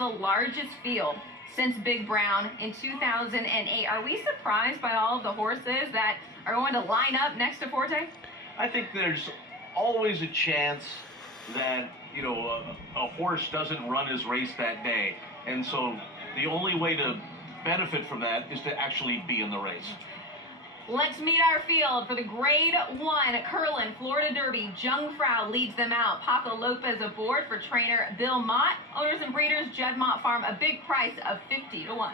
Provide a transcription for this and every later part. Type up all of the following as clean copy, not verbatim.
the largest field since Big Brown in 2008. Are we surprised by all of the horses that are going to line up next to Forte? I think there's always a chance that, a horse doesn't run his race that day. And so the only way to benefit from that is to actually be in the race. Let's meet our field for the Grade 1 Curlin Florida Derby. Jungfrau leads them out. Paco Lopez aboard for trainer Bill Mott. Owners and breeders, Judd Mott Farm, a big price of 50-1.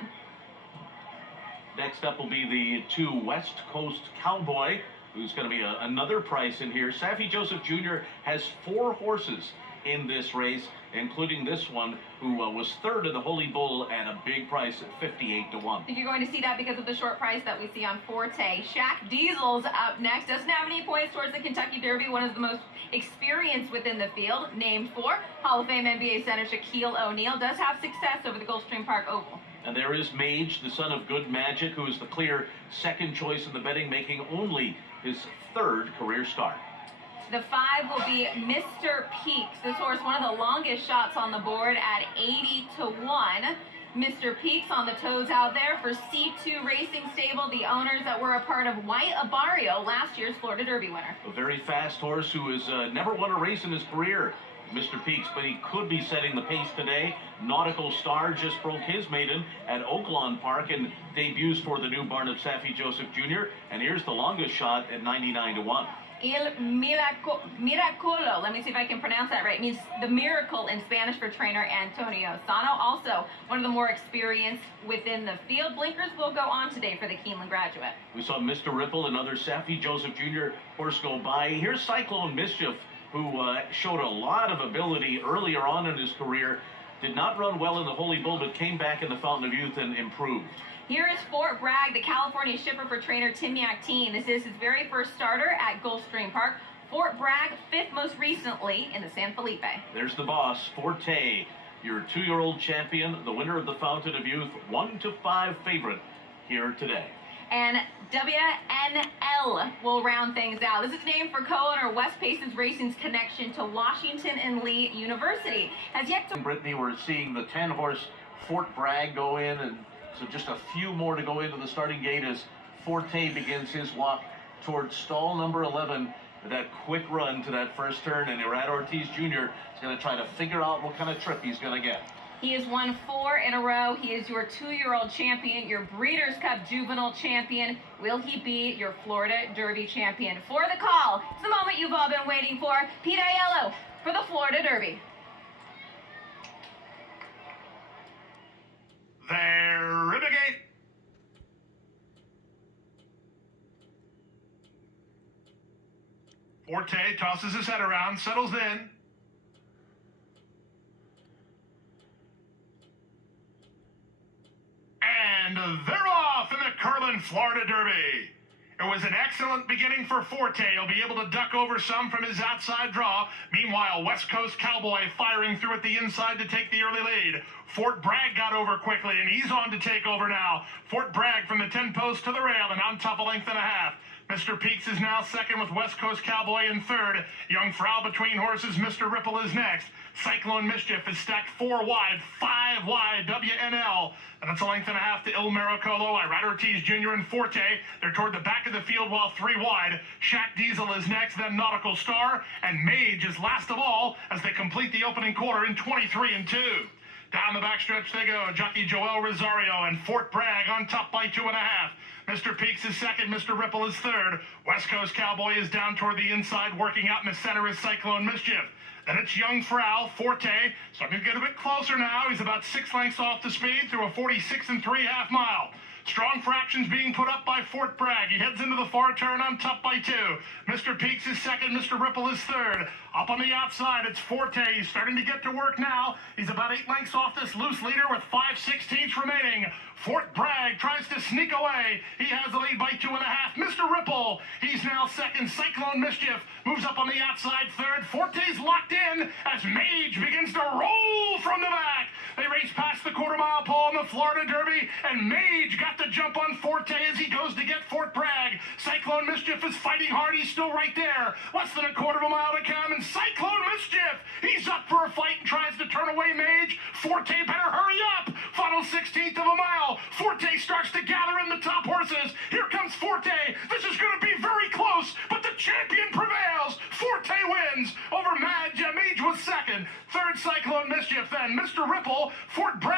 Next up will be the 2 West Coast Cowboy, who's going to be another price in here. Saffie Joseph Jr. has 4 horses in this race, including this one, who was third in the Holy Bull at a big price at 58-1. I think you're going to see that because of the short price that we see on Forte. Shaq Diesel's up next. Doesn't have any points towards the Kentucky Derby. One of the most experienced within the field. Named for Hall of Fame NBA center Shaquille O'Neal. Does have success over the Gulfstream Park Oval. And there is Mage, the son of Good Magic, who is the clear second choice in the betting, making only his 3rd career start. The 5 will be Mr. Peaks. This horse, one of the longest shots on the board at 80-1. Mr. Peaks on the toes out there for C2 Racing Stable, the owners that were a part of White Abarrio, last year's Florida Derby winner. A very fast horse who has never won a race in his career, Mr. Peaks, but he could be setting the pace today. Nautical Star just broke his maiden at Oaklawn Park and debuts for the new barn of Saffie Joseph Jr. And here's the longest shot at 99-1. Il Miracolo, let me see if I can pronounce that right, it means the miracle in Spanish for trainer Antonio Sano. Also, one of the more experienced within the field. Blinkers will go on today for the Keeneland graduate. We saw Mr. Ripple, another Saffie Joseph Jr. horse, go by. Here's Cyclone Mischief, who showed a lot of ability earlier on in his career. Did not run well in the Holy Bull, but came back in the Fountain of Youth and improved. Here is Fort Bragg, the California shipper for trainer Tim Yakteen. This is his very first starter at Gulfstream Park. Fort Bragg, 5th most recently in the San Felipe. There's the boss, Forte, your 2-year-old champion, the winner of the Fountain of Youth, 1-5 favorite here today. And WNL will round things out. This is named for co-owner Wes Pace's Racing's connection to Washington and Lee University. Has yet to... Brittany, we're seeing the 10-horse Fort Bragg go in, and so just a few more to go into the starting gate as Forte begins his walk towards stall number 11. That quick run to that first turn, and Irad Ortiz Jr. is going to try to figure out what kind of trip he's going to get. He has won 4 in a row. He is your 2-year-old champion, your Breeders' Cup Juvenile champion. Will he be your Florida Derby champion? For the call, it's the moment you've all been waiting for. Pete Aiello for the Florida Derby. There, Ribbegate. Forte tosses his head around, settles in. And they're off in the Curlin Florida Derby. It was an excellent beginning for Forte. He'll be able to duck over some from his outside draw. Meanwhile, West Coast Cowboy firing through at the inside to take the early lead. Fort Bragg got over quickly, and he's on to take over now. Fort Bragg from the 10 post to the rail and on top a length and a half. Mr. Peaks is now second with West Coast Cowboy in third. Jungfrau between horses. Mr. Ripple is next. Cyclone Mischief is stacked 4 wide, 5 wide, WNL. And it's a length and a half to Il Miracolo. Irad Ortiz Jr. and Forte. They're toward the back of the field while 3 wide. Shaq Diesel is next, then Nautical Star. And Mage is last of all as they complete the opening quarter in 23-2. Down the backstretch they go. Jockey Joel Rosario and Fort Bragg on top by 2.5. Mr. Peaks is second. Mr. Ripple is third. West Coast Cowboy is down toward the inside. Working out in the center is Cyclone Mischief. Then it's Jungfrau, Forte, starting to get a bit closer now. He's about 6 lengths off the speed through a 46 3/2 mile. Strong fractions being put up by Fort Bragg. He heads into the far turn on top by 2. Mr. Peaks is second. Mr. Ripple is third. Up on the outside, it's Forte. He's starting to get to work now. He's about 8 lengths off this loose leader with 5/16 remaining. Fort Bragg tries to sneak away. He has the lead by 2.5. Mr. Ripple, he's now second. Cyclone Mischief moves up on the outside third. Forte's locked in as Mage begins to roll from the back. They race past the quarter-mile pole in the Florida Derby, and Mage got the jump on Forte as he goes to get Fort Bragg. Cyclone Mischief is fighting hard. He's still right there. Less than a quarter of a mile to come, and Cyclone Mischief, he's up for a fight and tries to turn away Mage. Forte better hurry. 16th of a mile. Forte starts to gather in the top horses. Here comes Forte. This is going to be very close, but the champion prevails. Forte wins over Mad Jamij was second. Third, Cyclone Mischief. Then Mr. Ripple. Fort Bragg